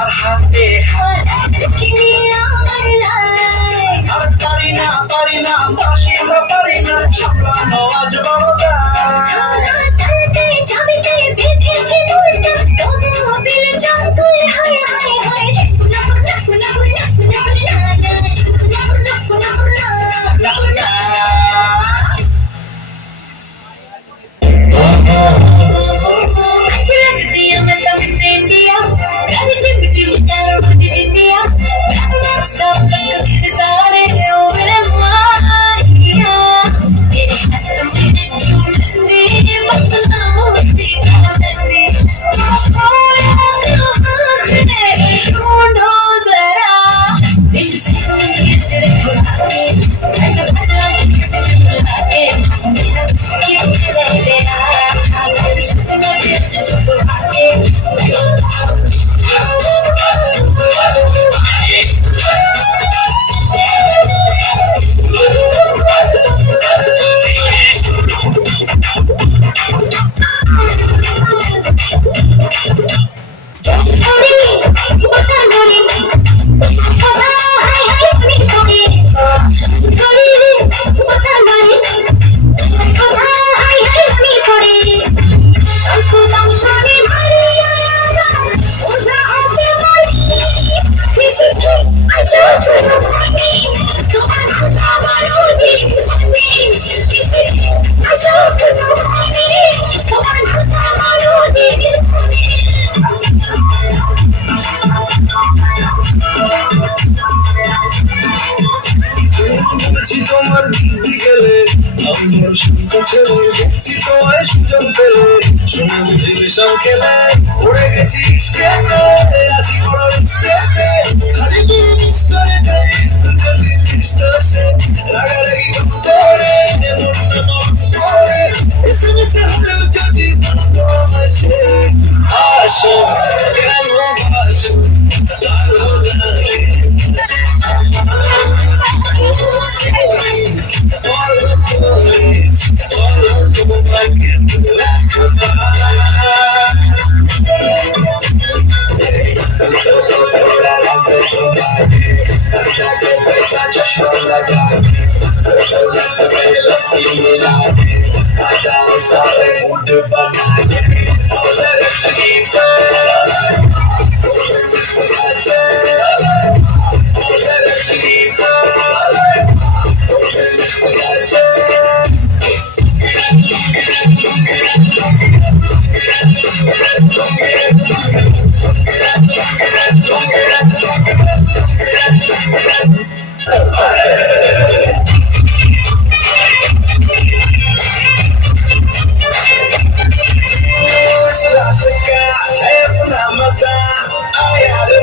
আর হাতে আর পারি না বাসিও পারি না সামলানো আজ বাবা Stop thinking it's all in you and তোমার দিদি গেলে আমার শুনতে ছেড়ে দেখছি তোমায় সুযোগ পেলে শুনে বুঝি বিষম খেলে উড়ে গেছি আছি বড় রিস্কেতে খালি মিস করে যাই যদি মিস্টার সে রাগারাগি করে করে এসএমএস হলেও যদি ভালোবাসে আসো কেন ভাসো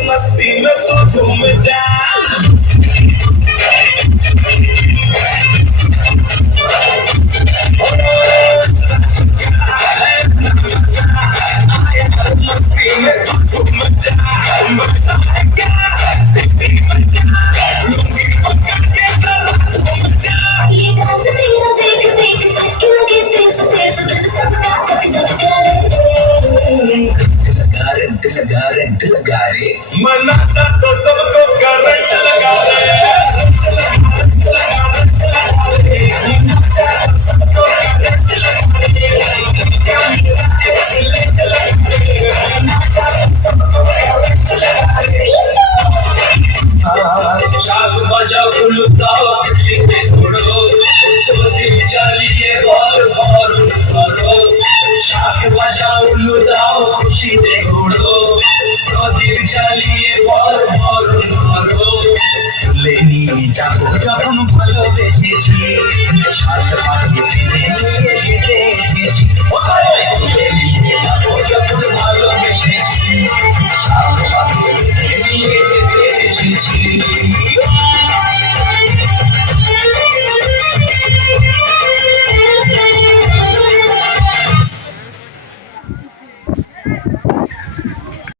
मस्ती में तू झूम जा मना चाहता सबको करंट लगा दे